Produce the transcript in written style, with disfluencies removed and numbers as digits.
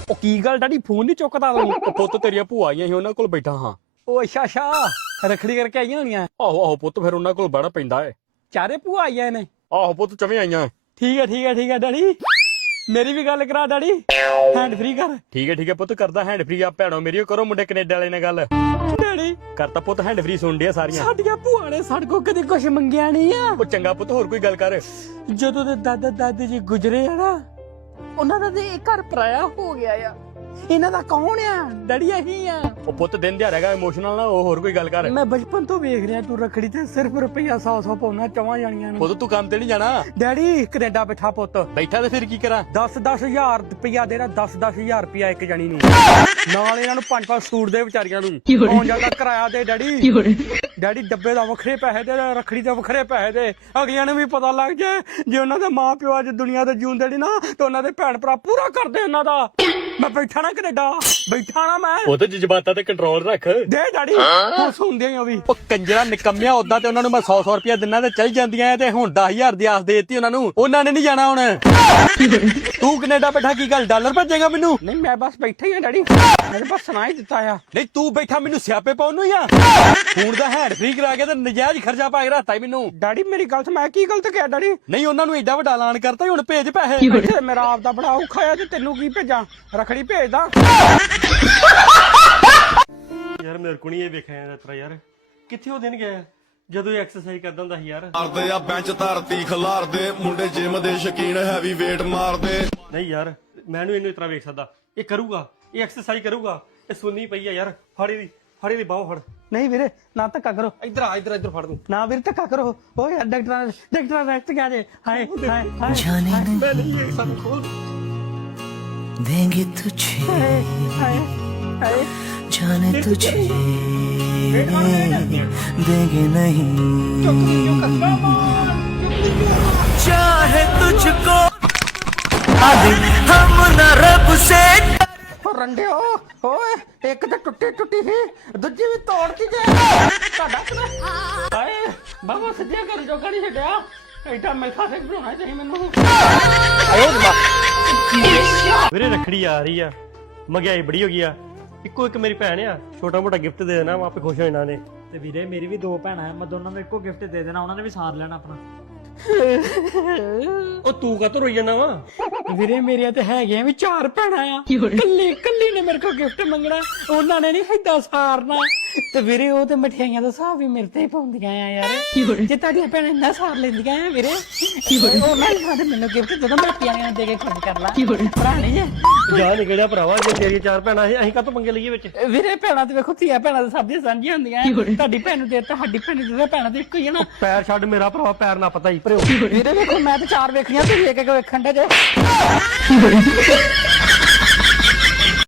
ਉਹ ਕੀ ਗੱਲ daddy phone ਨਹੀਂ ਚੁੱਕਦਾ ਤੂੰ? ਉਹ ਪੁੱਤ ਤੇਰੀਆਂ ਭੂਆ ਆਈਆਂ ਸੀ ਉਹਨਾਂ ਕੋਲ ਬੈਠਾ ਹਾਂ। ਉਹ ਅੱਛਾ ਰੱਖੜੀ ਕਰਕੇ ਆਈਆਂ ਹੋਣੀਆਂ। ਆਹੋ ਪੁੱਤ ਫਿਰ ਉਹਨਾਂ ਕੋਲ ਬੜਾ ਪੈਂਦਾ ਏ। ਚਾਰੇ ਭੂਆ ਆਈਆਂ ਨੇ? ਆਹੋ ਪੁੱਤ ਚਵੇਂ ਆਈਆਂ। ਠੀਕ ਹੈ ਡੈਡੀ ਮੇਰੀ ਵੀ ਗੱਲ ਕਰਾ ਡੈਡੀ, ਹੈਂਡ ਫ੍ਰੀ ਕਰ। ਠੀਕ ਹੈ ਪੁੱਤ ਕਰਦਾ ਹੈਂਡ ਫ੍ਰੀ। ਆ ਭੈਣੋ ਮੇਰੀ ਕਰੋ ਮੁੰਡੇ ਕੈਨੇਡਾ ਵਾਲੇ ਨਾਲ ਗੱਲ। ਡੈਡੀ ਕਰਤਾ ਪੁੱਤ ਹੈਂਡ ਫ੍ਰੀ ਸੁਣ ਡਿਆ ਸਾਰੀਆਂ। ਸਾਡੀਆਂ ਭੂਆ ਨੇ ਸਾਡੇ ਕੋਲ ਕਦੇ ਕੁਝ ਮੰਗਿਆ ਨਹੀਂ ਆ। ਉਹ ਚੰਗਾ ਪੁੱਤ ਹੋਰ ਕੋਈ ਗੱਲ ਕਰ। ਜਦੋਂ ਦੇ ਦਾਦਾ ਦਾਦੀ ਜੀ ਗੁਜਰੇ ਆ ਨਾ, ਉਹਨਾਂ ਦਾ ਤੇ ਘਰ ਪਰਾਇਆ ਹੋ ਗਿਆ ਆ। ਇਹਨਾਂ ਦਾ ਕੌਣ ਆ? ਡੈਡੀ ਇਹੀ ਆ। ਉਹ ਪੁੱਤ ਦਿਨ ਦਿਹਾੜਾ ਹੈਗਾ ਇਮੋਸ਼ਨਲ ਨਾ ਉਹ ਹੋਰ ਕੋਈ ਗੱਲ ਕਰ। ਮੈਂ ਬਚਪਨ ਤੋਂ ਵੇਖ ਰਿਹਾ ਤੂੰ ਰੱਖੜੀ ਤੇ ਸਿਰਫ ਰੁਪਈਆ 100 ਪਾਉਣਾ ਚਾਹਾਂ ਜਾਣੀਆਂ ਨੂੰ। ਪੁੱਤ ਤੂੰ ਕੰਮ ਤੇ ਨਹੀਂ ਜਾਣਾ? ਡੈਡੀ ਕੈਨੇਡਾ ਬੈਠਾ ਪੁੱਤ। ਬੈਠਾ ਤੇ ਫਿਰ ਕੀ ਕਰਾਂ? 10,000 ਰੁਪਈਆ ਦੇਣਾ। 10,000 ਰੁਪਈਆ ਇੱਕ ਜਣੀ ਨੂੰ, ਨਾਲ ਇਹਨਾਂ ਨੂੰ 5 ਸੂਟ ਦੇ ਵਿਚਾਰੀਆਂ ਨੂੰ। ਆਉਣ ਜਾਂਦਾ ਕਿਰਾਇਆ ਦੇ ਡੈਡੀ ਡੱਬੇ ਦਾ ਵੱਖਰੇ ਪੈਸੇ ਦੇ, ਰੱਖੜੀ ਦੇ ਵੱਖਰੇ ਪੈਸੇ ਦੇ। ਅਗਲਿਆਂ ਨੂੰ ਵੀ ਪਤਾ ਲੱਗ ਜਾਏ ਜੇ ਉਹਨਾਂ ਦੇ ਮਾਂ ਪਿਓ ਅੱਜ ਦੁਨੀਆ ਤੇ ਜਿਉਂਦੇ ਨਹੀਂ ਨਾ ਤੇ ਉਹਨਾਂ ਦੇ ਭੈਣ ਭਰਾ ਪੂਰਾ ਕਰਦੇ ਉਹਨਾਂ ਦਾ। ਮੈਂ ਬੈਠਾ ਨਾ ਕੈਨੇਡਾ, ਬੈਠਾ ਨਾ ਮੈਂ। ਉਹ ਤੇ ਜਜ਼ਬਾਤਾਂ ਤੇ ਕੰਟਰੋਲ ਰੱਖ ਦੇ ਡੈਡੀ। ਹੁਣ ਸੁਣਦੇ ਹੀ ਉਹ ਵੀ। ਉਹ ਕੰਜਰਾ ਨਿਕੰਮਿਆ ਉਦਾਂ ਤੇ ਉਹਨਾਂ ਨੂੰ ਮੈਂ 100 ਰੁਪਇਆ ਦਿਨਾਂ ਤੇ ਚੱਲ ਜਾਂਦੀਆਂ ਤੇ ਹੁਣ 10,000 ਦੀ ਆਸ ਦੇਤੀ ਉਹਨਾਂ ਨੂੰ। ਉਹਨਾਂ ਨੇ ਨਹੀਂ ਜਾਣਾ ਹੁਣ। ਤੂੰ ਕੈਨੇਡਾ ਬੈਠਾ ਕੀ ਗੱਲ ਡਾਲਰ ਭੇਜੇਗਾ ਮੈਨੂੰ? ਨਹੀਂ ਮੈਂ ਬਸ ਬੈਠਾ ਹੀ ਆ ਡੈਡੀ, ਮੈਂ ਬਸ ਸੁਣਾ ਹੀ ਦਿੱਤਾ ਆ। ਨਹੀਂ ਤੂੰ ਬੈਠਾ ਮੈਨੂੰ ਸਿਆਪੇ ਪਾਉਣ ਨੂੰ ਆ। ਹੁਣ ਦਾ ਹੈਂਡ ਫ੍ਰੀ ਕਰਾ ਕੇ ਤੇ ਨਜਾਇਜ਼ ਖਰਚਾ ਪਾ ਕੇ ਰੱਖਤਾ ਮੈਨੂੰ। ਡੈਡੀ ਮੇਰੀ ਗਲਤ, ਮੈਂ ਕੀ ਗਲਤ ਕਿਹਾ ਡੈਡੀ? ਨਹੀਂ ਉਹਨਾਂ ਨੂੰ ਏਡਾ ਵੱਡਾ ਐਲਾਨ ਕਰਤਾ ਹੁਣ ਭੇਜ ਪੈਸੇ। ਮੇਰਾ ਆਪ ਦਾ ਬੜਾ ਔਖਾ ਆ ਤੇ ਤੈਨੂੰ ਕੀ ਭੇਜਾਂ? ਰੱਖੜੀ ਭੇਜਦਾ। ਯਾਰ ਮੇਰੇ ਕੋਲ ਨਹੀਂ ਇਹ ਵੇਖਿਆ ਜਾਂਦਾ ਤੇਰਾ। ਯਾਰ ਕਿੱਥੇ ਉਹ ਦਿਨ ਗਿਆ ਜਦੋਂ ਇਹ ਐਕਸਰਸਾਈਜ਼ ਕਰਦਾ ਹੁੰਦਾ ਸੀ ਯਾਰ? ਮਾਰਦੇ ਆ ਬੈਂਚ ਧਰਤੀ ਖਿਲਾਰਦੇ ਮੁੰਡੇ ਜਿਮ ਦੇ ਸ਼ੌਕੀਨ ਹੈਵੀ weight ਮਾਰਦੇ। ਨਹੀਂ ਯਾਰ ਮੈਂ ਇਹਨੂੰ ਇਸ ਤਰ੍ਹਾਂ ਵੇਖ ਸਕਦਾ। ਇਹ ਕਰੂਗਾ, ਇਹ ਐਕਸਰਸਾਈਜ਼ ਕਰੂਗਾ। ਇਹ ਸੁੰਨੀ ਪਈ ਆ ਯਾਰ। ਫੜੀ ਦੀ ਬਾਹੋਂ ਫੜ। ਨਹੀਂ ਵੀਰੇ ਨਾ ਧੱਕਾ ਕਰੋ। ਇੱਧਰ ਫੜ ਦੂੰ। ਨਾ ਵੀਰ ਧੱਕਾ ਕਰੋ। ਓ ਯਾਰ ਡਾਕਟਰਾਂ ਰੈਸਟ ਕਿਆ ਜੇ। ਹਾਏ जाने ਮੈਂ ਨਹੀਂ ਇਹ ਸਾਨੂੰ ਖੋਲ देंगे तुझे, ਹਾਏ जाने तुझे देंगे नहीं, चाहे तुझको हम न रब से। ਰੰਡਿਓ ਓਏ ਇੱਕ ਤਾਂ ਟੁੱਟੀ ਸੀ, ਦੂਜੀ ਵੀ ਤੋੜਤੀ ਜੇ। ਤੁਹਾਡਾ ਹਾਏ ਬਾਬਾ ਸਿੱਧਿਆ ਕਰ ਜੋ ਕੜੀ ਛੱਡਿਆ। ਐਡਾ ਮਿਲਖਾ ਸੇ ਬਣਾਉਣਾ ਚਾਹੀਏ ਮੈਨੂੰ। ਵੀਰੇ ਰੱਖੜੀ ਆ ਰਹੀ ਆ, ਮਹਿੰਗਾਈ ਬੜੀ ਹੋ ਗਈ ਆ। ਇੱਕੋ ਇੱਕ ਮੇਰੀ ਭੈਣ ਆ, ਛੋਟਾ ਮੋਟਾ ਗਿਫਟ ਦੇ ਦੇਣਾ ਆਪੇ ਖੁਸ਼ ਹੋ ਜਾਣਾ ਨੇ। ਤੇ ਵੀਰੇ ਮੇਰੀ ਵੀ 2 ਭੈਣਾਂ ਆ, ਮੈਂ ਦੋਨਾਂ ਨੂੰ ਇੱਕੋ ਗਿਫਟ ਦੇ ਦੇਣਾ, ਉਹਨਾਂ ਨੇ ਵੀ ਸਾਰ ਲੈਣਾ ਆਪਣਾ। ਉਹ ਤੂੰ ਕਾਹਤੋਂ ਰੋਈ ਜਾਂਦਾ ਵਾ? ਵੀਰੇ ਮੇਰੀਆਂ ਤੇ ਹੈਗੀਆਂ ਵੀ 4 ਭੈਣਾਂ ਆ। ਕੱਲੀ ਨੇ ਮੇਰੇ ਕੋਲ ਗਿਫਟ ਮੰਗਣਾ, ਉਹਨਾਂ ਨੇ ਨਹੀਂ ਏਦਾਂ ਸਾਰਨਾ। ਤੇ ਵੀਰੇ ਉਹ ਤੇ ਮਠਿਆਈਆਂ ਦਾ ਹਿਸਾਬ ਵੀ ਮੇਰੇ ਤੇ ਹੀ ਪਾਉਂਦੀਆਂ ਆ ਯਾਰ। ਜੇ ਤੁਹਾਡੀਆਂ ਭੈਣਾਂ ਇੰਨਾ ਸਾਰ ਲੈਂਦੀਆਂ ਆ ਵੀਰੇ, ਉਹਨਾਂ ਨੇ ਮੈਨੂੰ ਗਿਫਟ ਜਦੋਂ ਮੈਂ ਪਿਆਰਿਆਂ ਦੇ ਕੇ ਖੁਦ ਕਰ ਲਾ। ਭਰਾ ਨਹੀਂ ਜੇ ਜਾ ਨਿਕਲਿਆ ਭਰਾਵਾ। ਜੇ ਤੇਰੀਆਂ 4 ਭੈਣਾਂ ਅਸੀਂ ਕਾਹਤੋਂ ਪੰਗੇ ਲਈਏ ਵਿੱਚ? ਵੀਰੇ ਭੈਣਾਂ ਤੇ ਵੇਖੋ, ਧੀਆਂ ਭੈਣਾਂ ਤਾਂ ਸਭ ਦੀਆਂ ਸਾਂਝੀਆਂ ਹੁੰਦੀਆਂ। ਤੁਹਾਡੀ ਭੈਣ ਨੂੰ ਦੇ ਦਿੱਤਾ, ਸਾਡੀ ਭੈਣ ਨੂੰ ਦੇ, ਭੈਣਾਂ ਤੇ ਇੱਕੋ ਹੀ ਆ ਨਾ। ਪੈਰ ਛੱਡ ਮੇਰਾ ਭਰਾਵਾ, ਪੈਰ ਨਾ ਪਤਾ ਹੀ। ਵੀਰੇ ਵੇਖੋ ਮੈਂ ਤੇ 4 ਵੇਖੀਆਂ, ਤੁਸੀਂ ਇੱਕ ਵੇਖਣ ਦੇ ਜੇ।